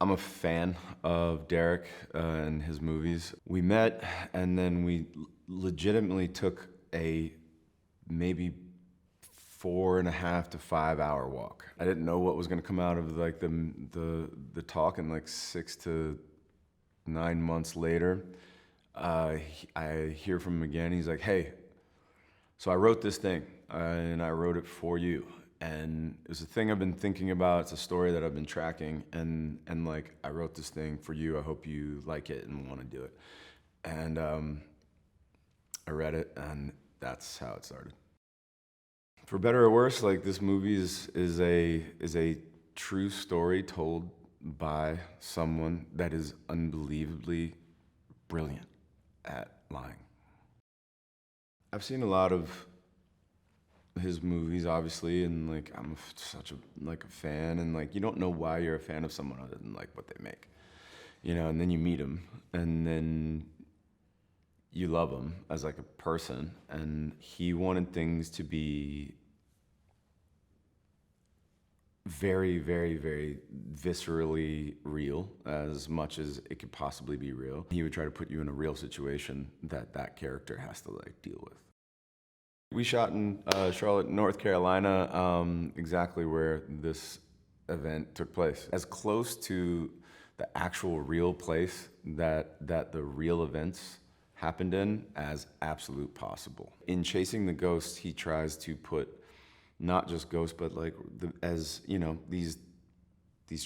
I'm a fan of Derek and his movies. We met, and then we legitimately took a maybe 4.5 to 5 hour walk. I didn't know what was going to come out of like the talk, and like 6 to 9 months later, I hear from him again. He's like, "Hey, so I wrote this thing, and I wrote it for you. And it's a thing I've been thinking about. It's a story that I've been tracking, and like I wrote this thing for you. I hope you like it and want to do it." And I read it, and that's how it started. For better or worse, like this movie is a true story told by someone that is unbelievably brilliant at lying. I've seen a lot of his movies, obviously, and like I'm such a fan, and like you don't know why you're a fan of someone other than like what they make, and then you meet him, and then you love him as like a person, and he wanted things to be very, very, very viscerally real, as much as it could possibly be real. He would try to put you in a real situation that character has to like deal with. We shot in Charlotte, North Carolina, exactly where this event took place. As close to the actual real place that the real events happened in as absolute possible. In Chasing the Ghost, he tries to put not just ghosts, but like these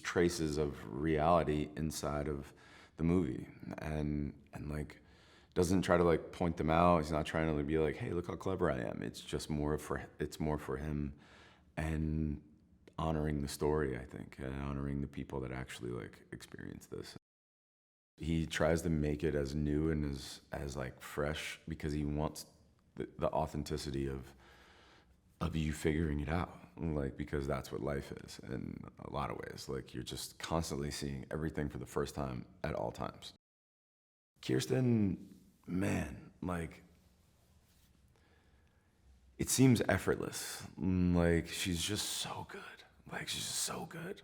traces of reality inside of the movie, and like doesn't try to like point them out. He's not trying to be like, "Hey, look how clever I am." It's just more for him, and honoring the story, I think, and honoring the people that actually like experience this. He tries to make it as new and as like fresh because he wants the authenticity of you figuring it out, like, because that's what life is in a lot of ways. Like you're just constantly seeing everything for the first time at all times. Kirsten, man, like it seems effortless. Like she's just so good. Like she's just so good.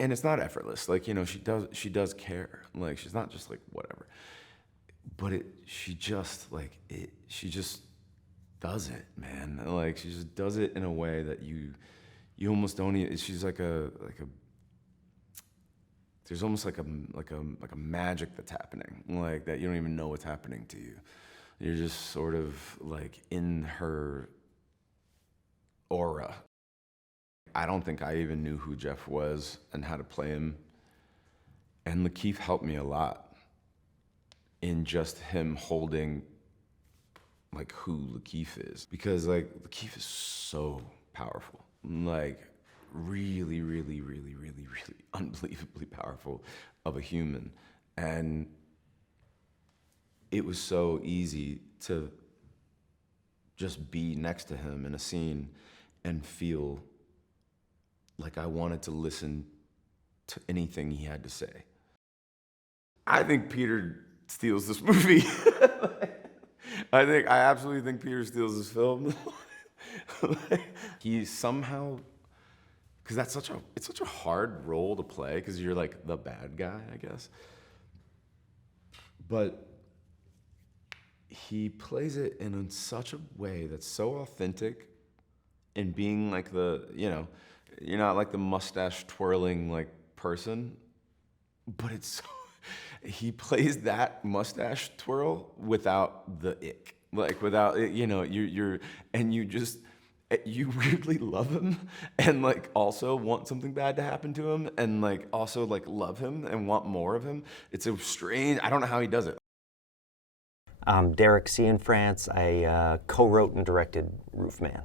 And it's not effortless. Like, she does care. Like she's not just like whatever. But she just does it, man. Like she just does it in a way that you almost don't even, she's like a there's almost like a magic that's happening, like that you don't even know what's happening to you. You're just sort of like in her aura. I don't think I even knew who Jeff was and how to play him. And Lakeith helped me a lot in just him holding like who Lakeith is. Because like Lakeith is so powerful. Like really, really, really, really, really unbelievably powerful of a human. And it was so easy to just be next to him in a scene and feel like I wanted to listen to anything he had to say. I think Peter steals this movie. I absolutely think Peter steals this film. He somehow, because it's such a hard role to play, because you're like the bad guy, I guess. But he plays it in such a way that's so authentic, and being like you're not like the mustache twirling like person, but he plays that mustache twirl without the ick, like without it, you weirdly love him, and like also want something bad to happen to him, and like also like love him and want more of him. It's a strange, I don't know how he does it. I'm Derek Cianfrance. I co-wrote and directed Roofman.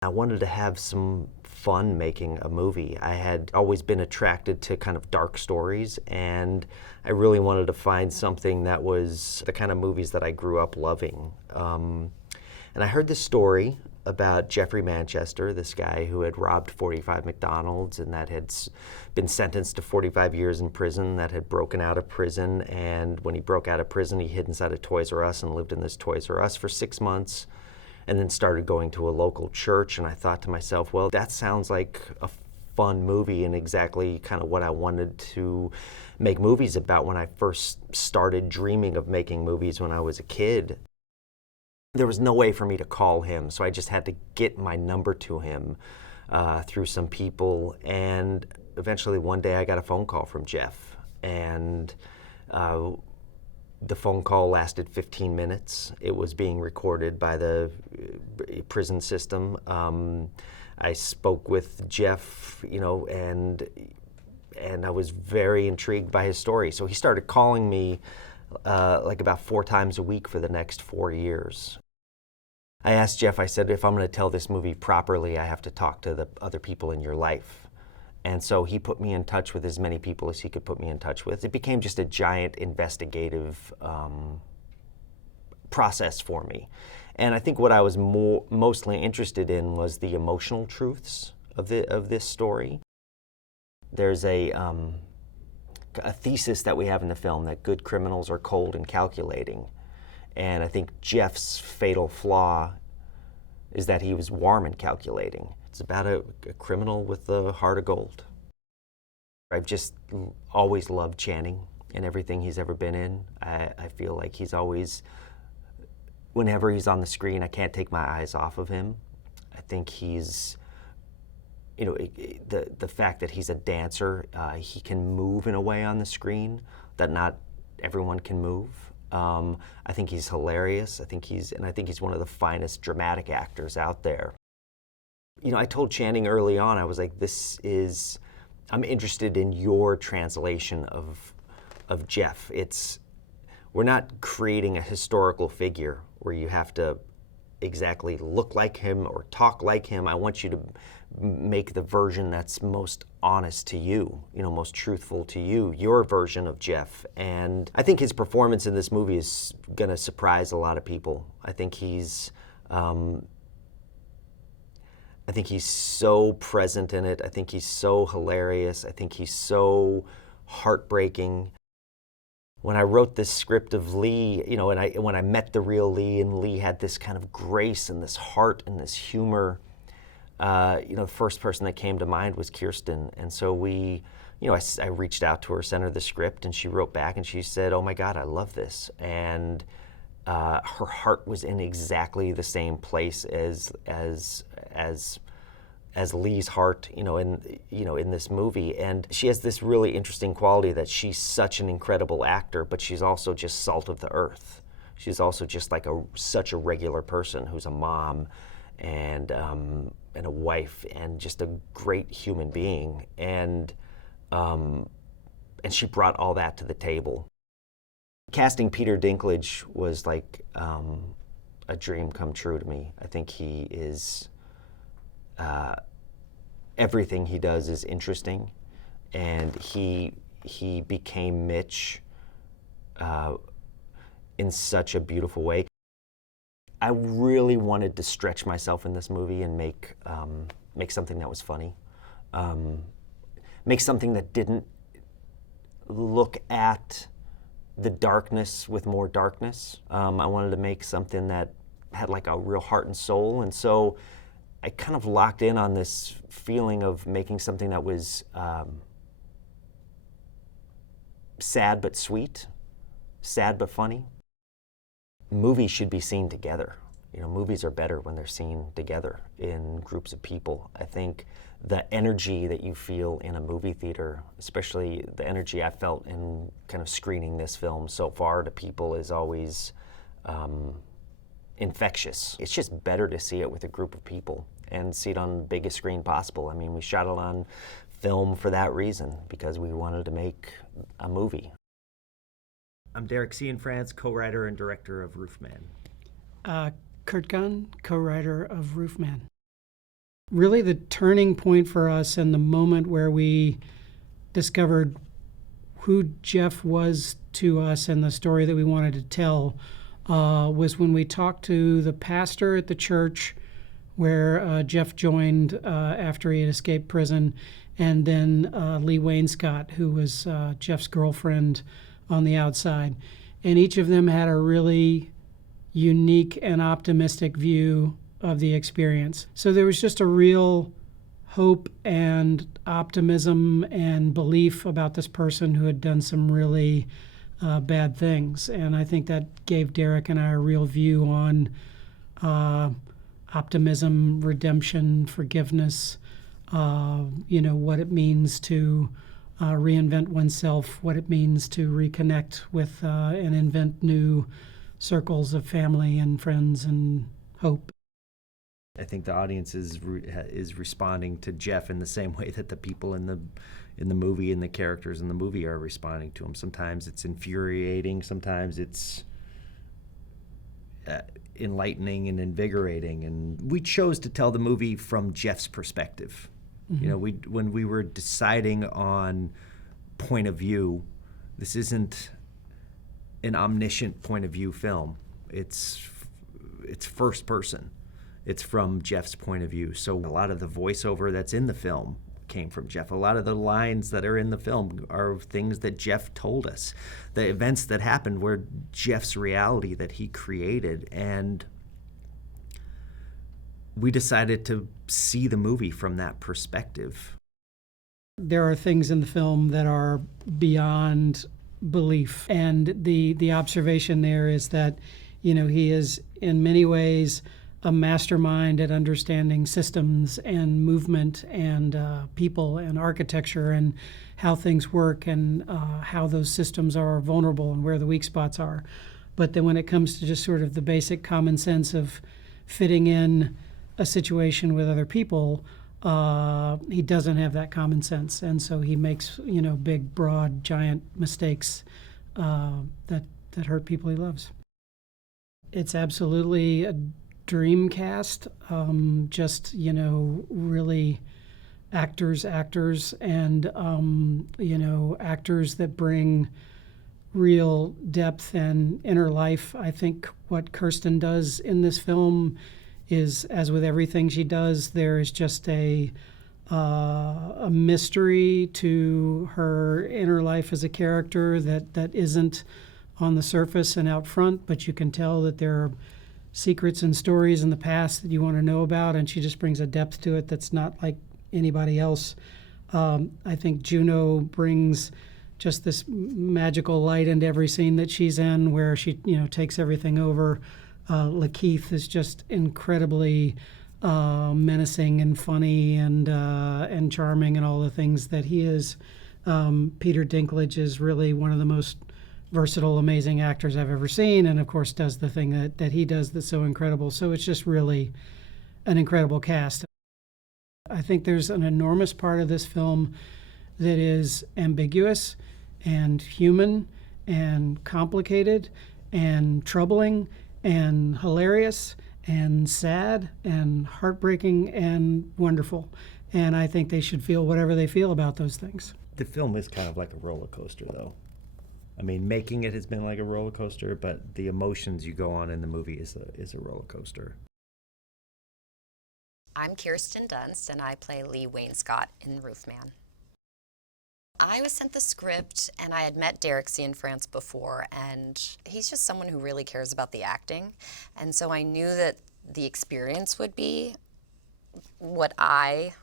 I wanted to have some fun making a movie. I had always been attracted to kind of dark stories, and I really wanted to find something that was the kind of movies that I grew up loving. And I heard this story about Jeffrey Manchester, this guy who had robbed 45 McDonald's and that had been sentenced to 45 years in prison, that had broken out of prison, and when he broke out of prison, he hid inside a Toys R Us and lived in this Toys R Us for 6 months. And then started going to a local church, and I thought to myself, well, that sounds like a fun movie and exactly kind of what I wanted to make movies about when I first started dreaming of making movies when I was a kid. There was no way for me to call him, so I just had to get my number to him through some people, and eventually one day I got a phone call from Jeff, and the phone call lasted 15 minutes. It was being recorded by the prison system. I spoke with Jeff, and I was very intrigued by his story. So he started calling me like about 4 times a week for the next 4 years. I asked Jeff, I said, if I'm going to tell this movie properly, I have to talk to the other people in your life. And so he put me in touch with as many people as he could put me in touch with. It became just a giant investigative process for me. And I think what I was mostly interested in was the emotional truths of this story. There's a thesis that we have in the film that good criminals are cold and calculating. And I think Jeff's fatal flaw is that he was warm and calculating. It's about a criminal with a heart of gold. I've just always loved Channing in everything he's ever been in. I feel like he's always, whenever he's on the screen, I can't take my eyes off of him. I think he's, the fact that he's a dancer, he can move in a way on the screen that not everyone can move. I think he's hilarious. I think he's one of the finest dramatic actors out there. I told Channing early on, I was like, I'm interested in your translation of Jeff. We're not creating a historical figure where you have to exactly look like him or talk like him. I want you to make the version that's most honest to you, most truthful to you, your version of Jeff. And I think his performance in this movie is going to surprise a lot of people. I think he's so present in it. I think he's so hilarious. I think he's so heartbreaking. When I wrote this script of Leigh, when I met the real Leigh, and Leigh had this kind of grace and this heart and this humor, the first person that came to mind was Kirsten. And so I reached out to her, sent her the script, and she wrote back and she said, "Oh my God, I love this." And her heart was in exactly the same place as Leigh's heart, in this movie. And she has this really interesting quality that she's such an incredible actor, but she's also just salt of the earth. She's also just like such a regular person who's a mom and a wife and just a great human being. And she brought all that to the table. Casting Peter Dinklage was like a dream come true to me. I think he is, everything he does is interesting, and he became Mitch in such a beautiful way. I really wanted to stretch myself in this movie and make something that was funny, make something that didn't look at the darkness with more darkness. I wanted to make something that had like a real heart and soul, and so I kind of locked in on this feeling of making something that was sad but sweet, sad but funny. Movies should be seen together. Movies are better when they're seen together in groups of people. I think the energy that you feel in a movie theater, especially the energy I felt in kind of screening this film so far to people, is always infectious. It's just better to see it with a group of people and see it on the biggest screen possible. I mean, we shot it on film for that reason, because we wanted to make a movie. I'm Derek Cianfrance, co-writer and director of Roofman. Kirt Gunn, co-writer of Roofman. Really the turning point for us and the moment where we discovered who Jeff was to us and the story that we wanted to tell was when we talked to the pastor at the church where Jeff joined after he had escaped prison, and then Leigh Wainscott, who was Jeff's girlfriend on the outside. And each of them had a really unique and optimistic view of the experience. So there was just a real hope and optimism and belief about this person who had done some really bad things. And I think that gave Derek and I a real view on optimism, redemption, forgiveness, what it means to reinvent oneself, what it means to reconnect with and invent new circles of family and friends and hope. I think the audience is responding to Jeff in the same way that the people in the movie and the characters in the movie are responding to him. Sometimes it's infuriating, sometimes it's enlightening and invigorating. And we chose to tell the movie from Jeff's perspective. Mm-hmm. When we were deciding on point of view, this isn't an omniscient point of view film. It's first person. It's from Jeff's point of view. So a lot of the voiceover that's in the film came from Jeff. A lot of the lines that are in the film are things that Jeff told us. The events that happened were Jeff's reality that he created. And we decided to see the movie from that perspective. There are things in the film that are beyond belief. And the observation there is that, he is in many ways a mastermind at understanding systems and movement and people and architecture and how things work and how those systems are vulnerable and where the weak spots are. But then when it comes to just sort of the basic common sense of fitting in a situation with other people, he doesn't have that common sense. And so he makes, big, broad, giant mistakes that hurt people he loves. It's absolutely a dream cast, just, really actors and, actors that bring real depth and inner life. I think what Kirsten does in this film is, as with everything she does, there is just a mystery to her inner life as a character that isn't on the surface and out front, but you can tell that there are secrets and stories in the past that you want to know about, and she just brings a depth to it that's not like anybody else. I think Juno brings just this magical light into every scene that she's in, where she takes everything over. Lakeith is just incredibly menacing and funny and charming and all the things that he is. Peter Dinklage is really one of the most versatile, amazing actors I've ever seen, and of course does the thing that he does that's so incredible. So it's just really an incredible cast. I think there's an enormous part of this film that is ambiguous and human and complicated and troubling and hilarious and sad and heartbreaking and wonderful. And I think they should feel whatever they feel about those things. The film is kind of like a roller coaster, though. I mean, making it has been like a roller coaster, but the emotions you go on in the movie is a roller coaster. I'm Kirsten Dunst, and I play Leigh Wainscott in Roofman. I was sent the script, and I had met Derek Cianfrance before, and he's just someone who really cares about the acting. And so I knew that the experience would be what I,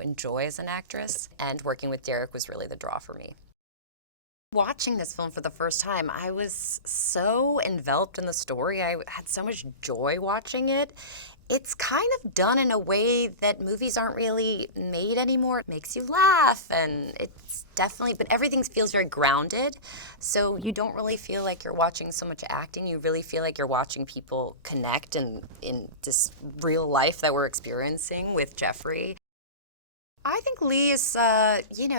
enjoy as an actress, and working with Derek was really the draw for me. Watching this film for the first time, I was so enveloped in the story. I had so much joy watching it. It's kind of done in a way that movies aren't really made anymore. It makes you laugh, and it's definitely, but everything feels very grounded. So you don't really feel like you're watching so much acting. You really feel like you're watching people connect in this real life that we're experiencing with Jeffrey. I think Leigh is,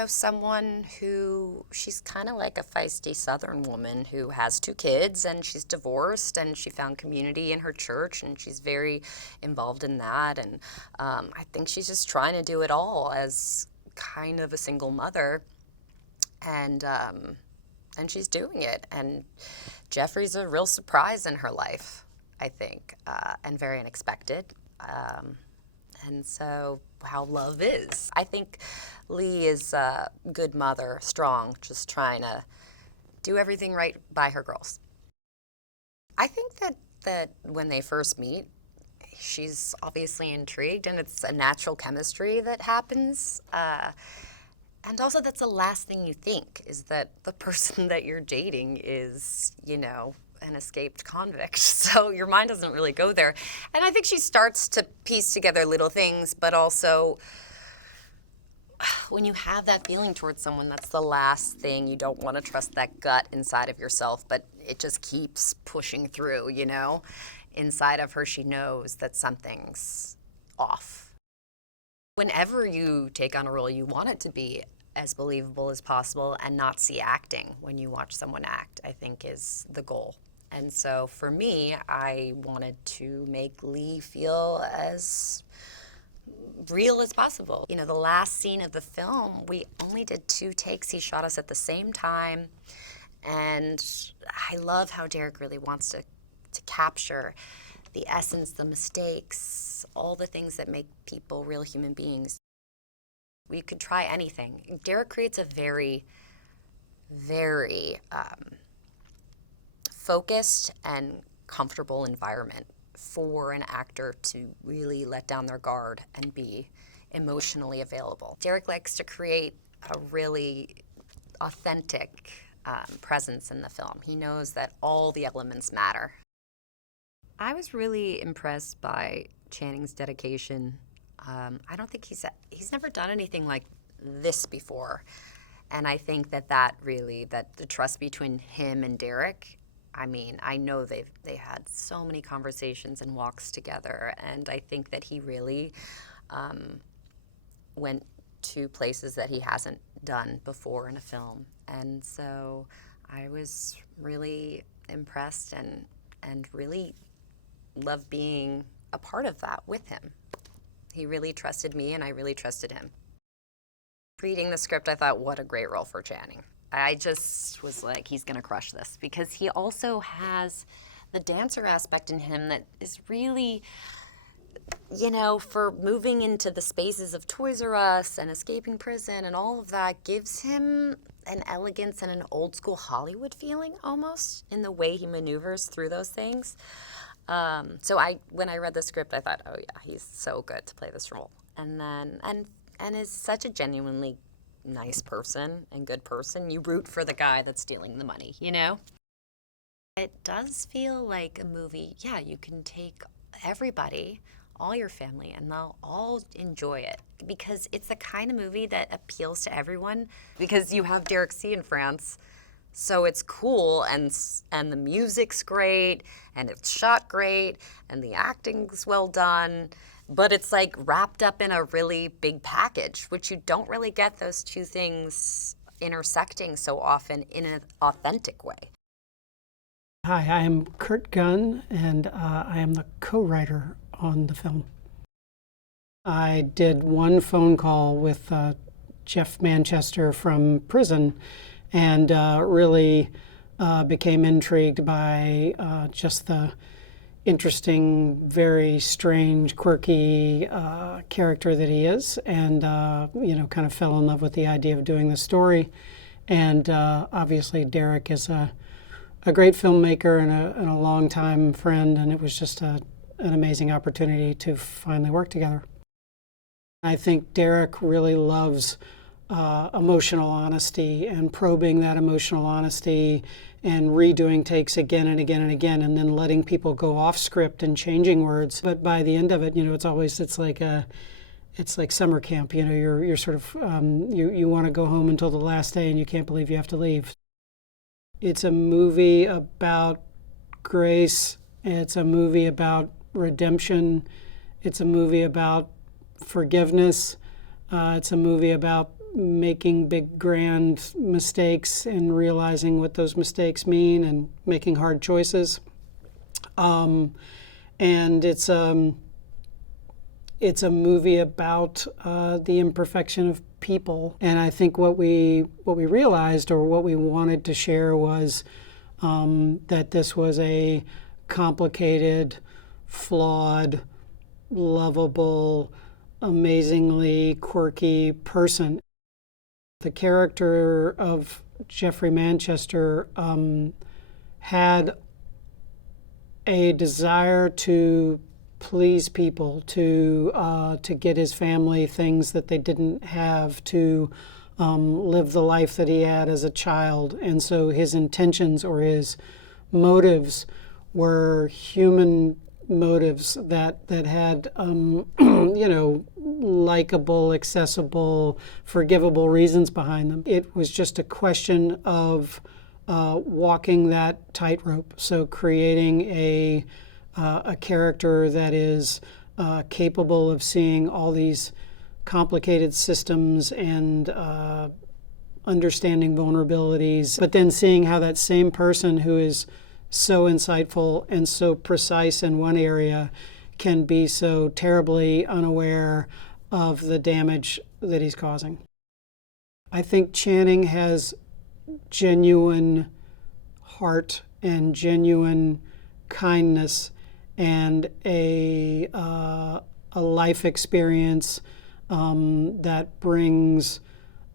someone who, she's kind of like a feisty Southern woman who has 2 kids, and she's divorced, and she found community in her church, and she's very involved in that. And I think she's just trying to do it all as kind of a single mother, and she's doing it. And Jeffrey's a real surprise in her life, I think, and very unexpected. And so how love is. I think Leigh is a good mother, strong, just trying to do everything right by her girls. I think that when they first meet, She's obviously intrigued, and it's a natural chemistry that happens. And also, that's the last thing you think, is that the person that you're dating is, an escaped convict. So your mind doesn't really go there. And I think she starts to piece together little things, but also when you have that feeling towards someone, that's the last thing. You don't want to trust that gut inside of yourself, but it just keeps pushing through, Inside of her, she knows that something's off. Whenever you take on a role, you want it to be as believable as possible and not see acting when you watch someone act, I think is the goal. And so for me, I wanted to make Leigh feel as real as possible. The last scene of the film, we only did 2 takes. He shot us at the same time. And I love how Derek really wants to capture the essence, the mistakes, all the things that make people real human beings. We could try anything. Derek creates a very, very focused and comfortable environment for an actor to really let down their guard and be emotionally available. Derek likes to create a really authentic presence in the film. He knows that all the elements matter. I was really impressed by Channing's dedication. I don't think he's never done anything like this before. And I think that the trust between him and Derek, I know they had so many conversations and walks together, and I think that he really went to places that he hasn't done before in a film. And so I was really impressed and really loved being a part of that with him. He really trusted me, and I really trusted him. Reading the script, I thought, what a great role for Channing. I just was like, he's going to crush this, because he also has the dancer aspect in him that is really, for moving into the spaces of Toys R Us and escaping prison and all of that, gives him an elegance and an old school Hollywood feeling almost in the way he maneuvers through those things. So when I read the script, I thought, oh yeah, he's so good to play this role. And then, and is such a genuinely nice person and good person. You root for the guy that's stealing the money, It does feel like a movie, you can take everybody, all your family, and they'll all enjoy it, because it's the kind of movie that appeals to everyone, because you have Derek Cianfrance. So it's cool, and the music's great, and it's shot great, and the acting's well done, but it's like wrapped up in a really big package, which you don't really get those two things intersecting so often in an authentic way. Hi, I am Kirt Gunn, and I am the co-writer on the film. I did one phone call with Jeff Manchester from prison, and really became intrigued by just the interesting, very strange, quirky character that he is, and kind of fell in love with the idea of doing the story. And obviously Derek is a great filmmaker and a longtime friend, and it was just an amazing opportunity to finally work together. I think Derek really loves emotional honesty and probing that emotional honesty and redoing takes again and again and again, and then letting people go off script and changing words. But by the end of it, it's like summer camp. You're sort of you want to go home until the last day, and you can't believe you have to leave. It's a movie about grace. It's a movie about redemption. It's a movie about forgiveness. It's a movie about making big, grand mistakes and realizing what those mistakes mean and making hard choices. And it's a movie about the imperfection of people. And I think what we realized, or what we wanted to share, was that this was a complicated, flawed, lovable, amazingly quirky person. The character of Jeffrey Manchester had a desire to please people, to get his family things that they didn't have, to live the life that he had as a child. And so his intentions or his motives were human motives that had likable, accessible, forgivable reasons behind them. It was just a question of walking that tightrope. So creating a character that is capable of seeing all these complicated systems and understanding vulnerabilities, but then seeing how that same person who is so insightful and so precise in one area can be so terribly unaware of the damage that he's causing. I think Channing has genuine heart and genuine kindness and a life experience that brings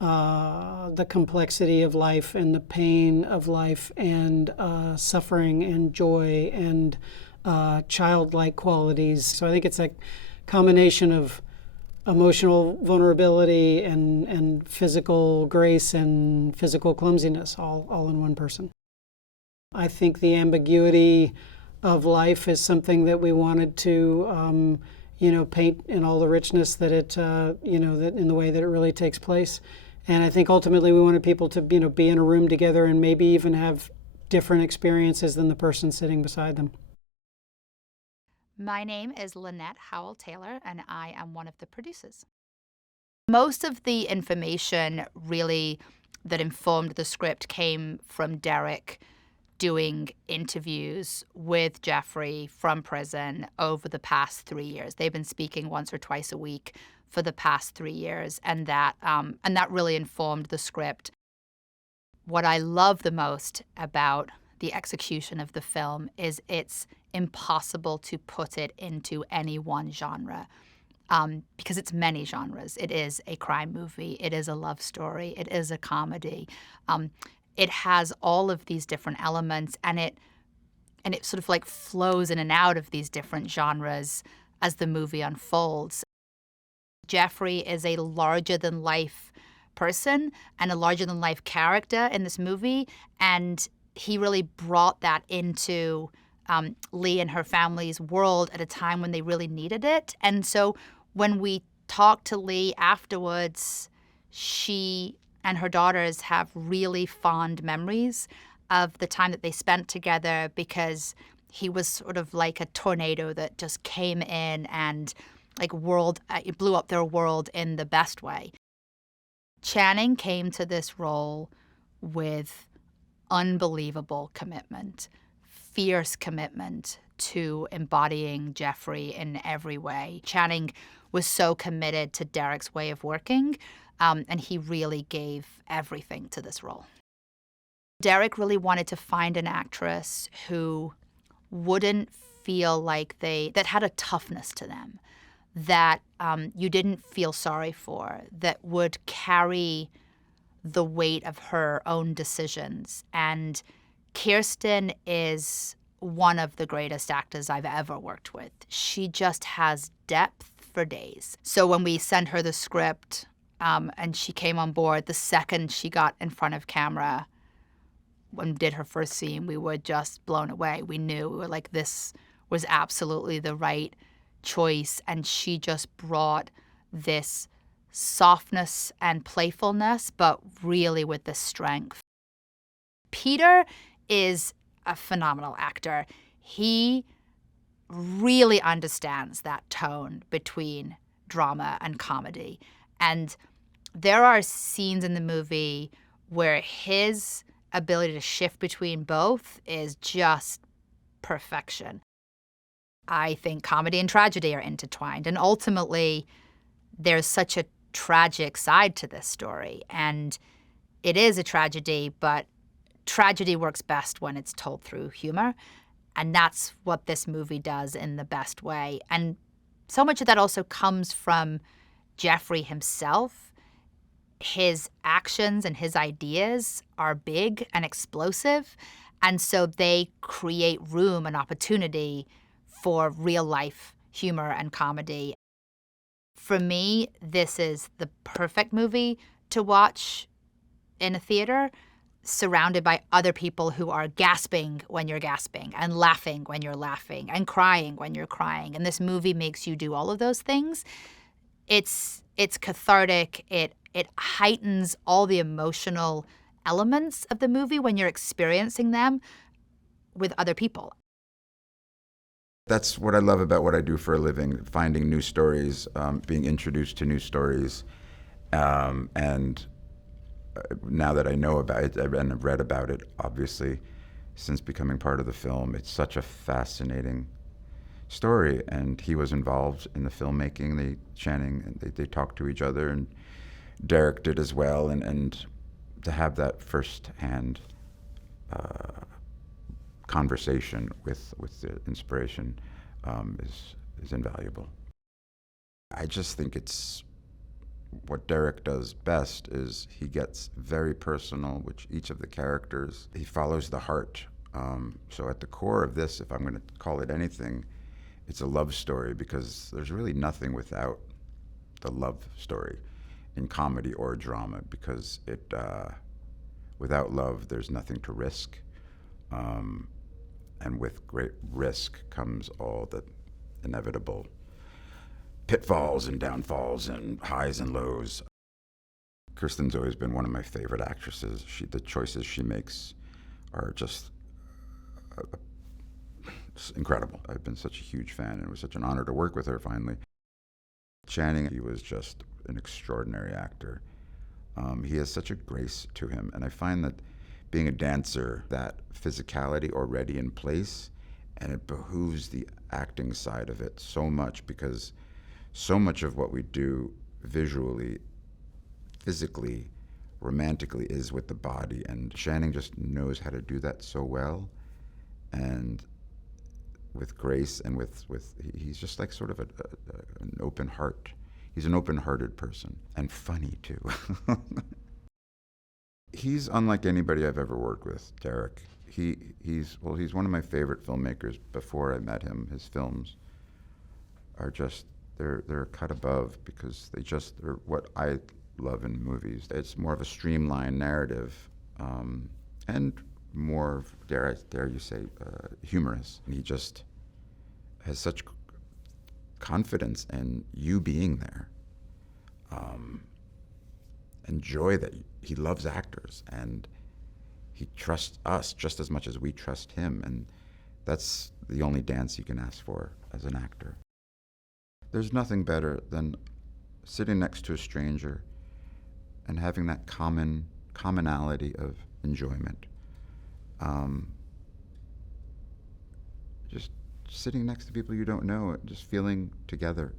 the complexity of life and the pain of life and suffering and joy and childlike qualities. So I think it's a combination of emotional vulnerability and physical grace and physical clumsiness all in one person. I think the ambiguity of life is something that we wanted to paint in all the richness that it that in the way that it really takes place. And I think ultimately we wanted people to be in a room together and maybe even have different experiences than the person sitting beside them. My name is Lynette Howell Taylor, and I am one of the producers. Most of the information really that informed the script came from Derek doing interviews with Jeffrey from prison over the past 3 years. They've been speaking once or twice a week for the past 3 years, and that really informed the script. What I love the most about the execution of the film is it's impossible to put it into any one genre because it's many genres. It is a crime movie. It is a love story. It is a comedy. It has all of these different elements, and it sort of like flows in and out of these different genres as the movie unfolds. Jeffrey is a larger-than-life person and a larger-than-life character in this movie, and he really brought that into Leigh and her family's world at a time when they really needed it. And so when we talked to Leigh afterwards, she and her daughters have really fond memories of the time that they spent together because he was sort of like a tornado that just came in and it blew up their world in the best way. Channing came to this role with unbelievable commitment, fierce commitment to embodying Jeffrey in every way. Channing was so committed to Derek's way of working, and he really gave everything to this role. Derek really wanted to find an actress who wouldn't feel like that had a toughness to them, that you didn't feel sorry for, that would carry the weight of her own decisions. And Kirsten is one of the greatest actors I've ever worked with. She just has depth for days. So when we sent her the script and she came on board, the second she got in front of camera and did her first scene, we were just blown away. We knew, we were like, this was absolutely the right choice. And she just brought this softness and playfulness, but really with the strength. Peter is a phenomenal actor. He really understands that tone between drama and comedy. And there are scenes in the movie where his ability to shift between both is just perfection. I think comedy and tragedy are intertwined, and ultimately there's such a tragic side to this story. And it is a tragedy, but tragedy works best when it's told through humor. And that's what this movie does in the best way. And so much of that also comes from Jeffrey himself. His actions and his ideas are big and explosive. And so they create room and opportunity for real life humor and comedy. For me, this is the perfect movie to watch in a theater, surrounded by other people who are gasping when you're gasping and laughing when you're laughing and crying when you're crying. And this movie makes you do all of those things. It's cathartic. It heightens all the emotional elements of the movie when you're experiencing them with other people. That's what I love about what I do for a living, finding new stories, being introduced to new stories. And now that I know about it and I've read about it, obviously, since becoming part of the film, it's such a fascinating story. And he was involved in the filmmaking. Channing, they talked to each other, and Derek did as well. And to have that first-hand conversation with the inspiration is invaluable. I just think it's what Derek does best is he gets very personal with each of the characters. He follows the heart. So at the core of this, if I'm going to call it anything, it's a love story, because there's really nothing without the love story in comedy or drama, because without love, there's nothing to risk. And with great risk comes all the inevitable pitfalls and downfalls and highs and lows. Kirsten's always been one of my favorite actresses. The choices she makes are just incredible. I've been such a huge fan, and it was such an honor to work with her finally. Channing, he was just an extraordinary actor. He has such a grace to him, and I find that being a dancer, that physicality already in place, and it behooves the acting side of it so much, because so much of what we do visually, physically, romantically is with the body, and Channing just knows how to do that so well, and with grace, and he's just like sort of an open heart. He's an open-hearted person, and funny too. He's unlike anybody I've ever worked with, Derek. He's one of my favorite filmmakers before I met him. His films are just, they're a cut above, because they're what I love in movies. It's more of a streamlined narrative, and more, dare you say, humorous. He just has such confidence in you being there, and joy that he loves actors, and he trusts us just as much as we trust him, and that's the only dance you can ask for as an actor. There's nothing better than sitting next to a stranger and having that commonality of enjoyment. Just sitting next to people you don't know, just feeling together.